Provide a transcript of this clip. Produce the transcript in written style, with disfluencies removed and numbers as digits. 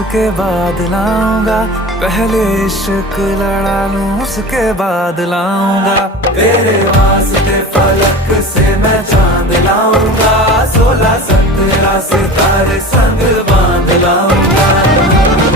उसके बाद लाऊंगा, पहले इश्क लड़ा लूं उसके बाद लाऊंगा। तेरे वास्ते फलक से मैं चांद लाऊंगा, 16-17 सितारे संग बांध लाऊंगा।